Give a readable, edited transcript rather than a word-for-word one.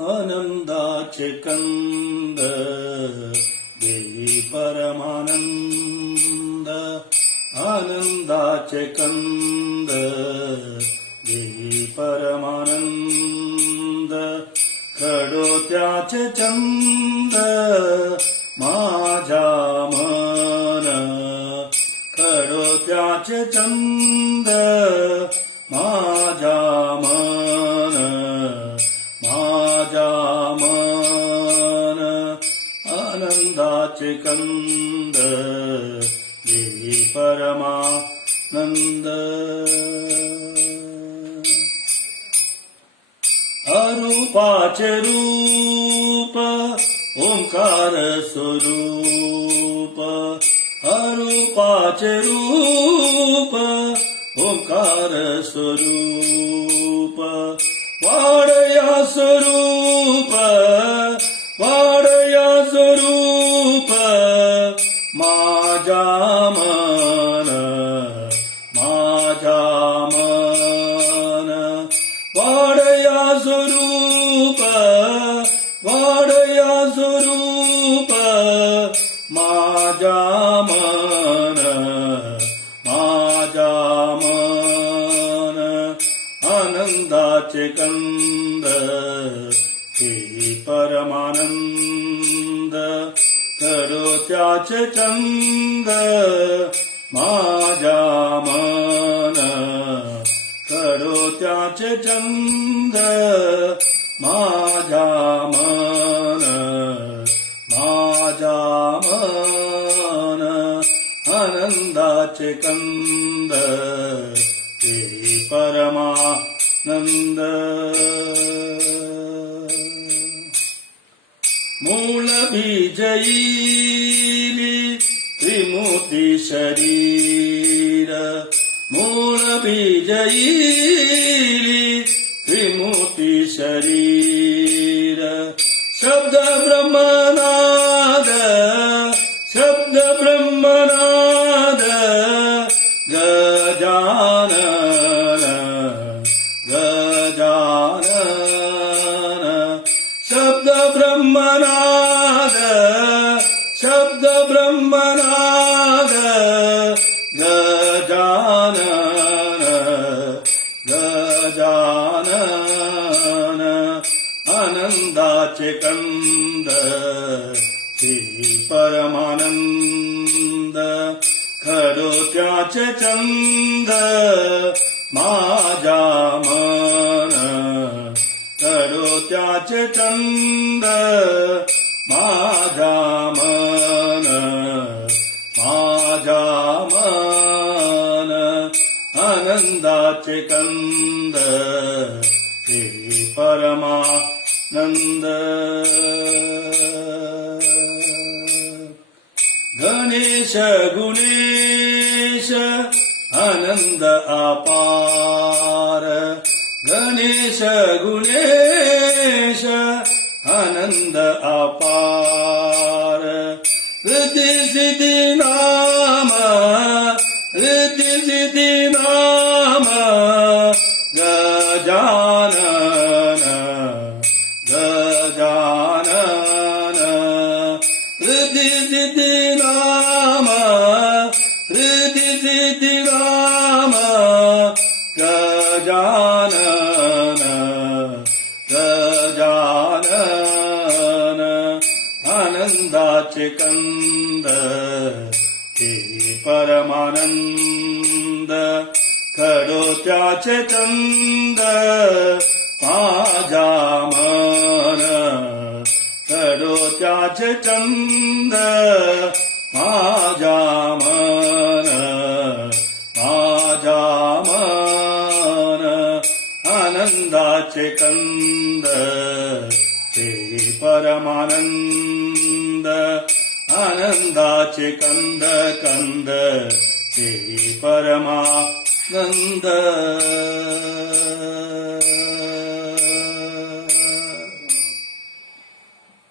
आनंदाचे कंद देवी परमानंद. आनंदाचे कंद देवी परमानंद. खडोत्याचे चंद माझ्या मन. खडोत्याचे चंद माझ्या मन. माझ्या मन. आनंदाचे कंद देवी परमानंद. अरूपाचे रूप ओंकार स्वरूप. अरूपाचे रूप ओंकार स्वरूप. वाडया स्वरूप. वाडया स्वरूप माझ्या मन. माझ्या मन. वाडया स्वरूप. वाडया स्वरूप माझ्या मन. माझ्या मन. आनंदाचे कंद देवी परमानंद. खडोत्याचे चंद माझ्या मन. खडोत्याचे चंद माझ्या मन. माझ्या मन. आनंदाचे कंद देवी परमानंद. मूळ बीज येईली त्रिमूर्ती शरीर. मूळ बीज येईली त्रिमूर्ती शरीर. शब्द ब्रह्मनाद. शब्द ब्रह्मनाद गजानन. गजानन. शब्द ब्रह्मनाद. शब्द ब्रह्मनाद गजानन. गजानन. आनंदाचे कंद देवी परमानंद. खडोत्याचे चंद माझ्या मन. खडोत्याचे चंद माझ्या मन. माझ्या मन. आनंदाचे कंद देवी परमानंद. गणेश गुणेश आनंद अपार. गणेश गुणेश आनंद अपार. रिद्धी सिद्धी नाम. रिद्धी सिद्धी नाम गजानन. गजानन. रिद्धी सिद्धी नाम. रिद्धी सिद्धी नाम गजानन. गजानन. आनंदाचे कंद देवी परमानंद. खडोत्याचे चंद माझ्या मन. खडोत्याचे चंद माझ्या मन. माझ्या मन. आनंदाचे कंद देवी परमानंद. आनंदाचे कंद कंद देवी परमानंद.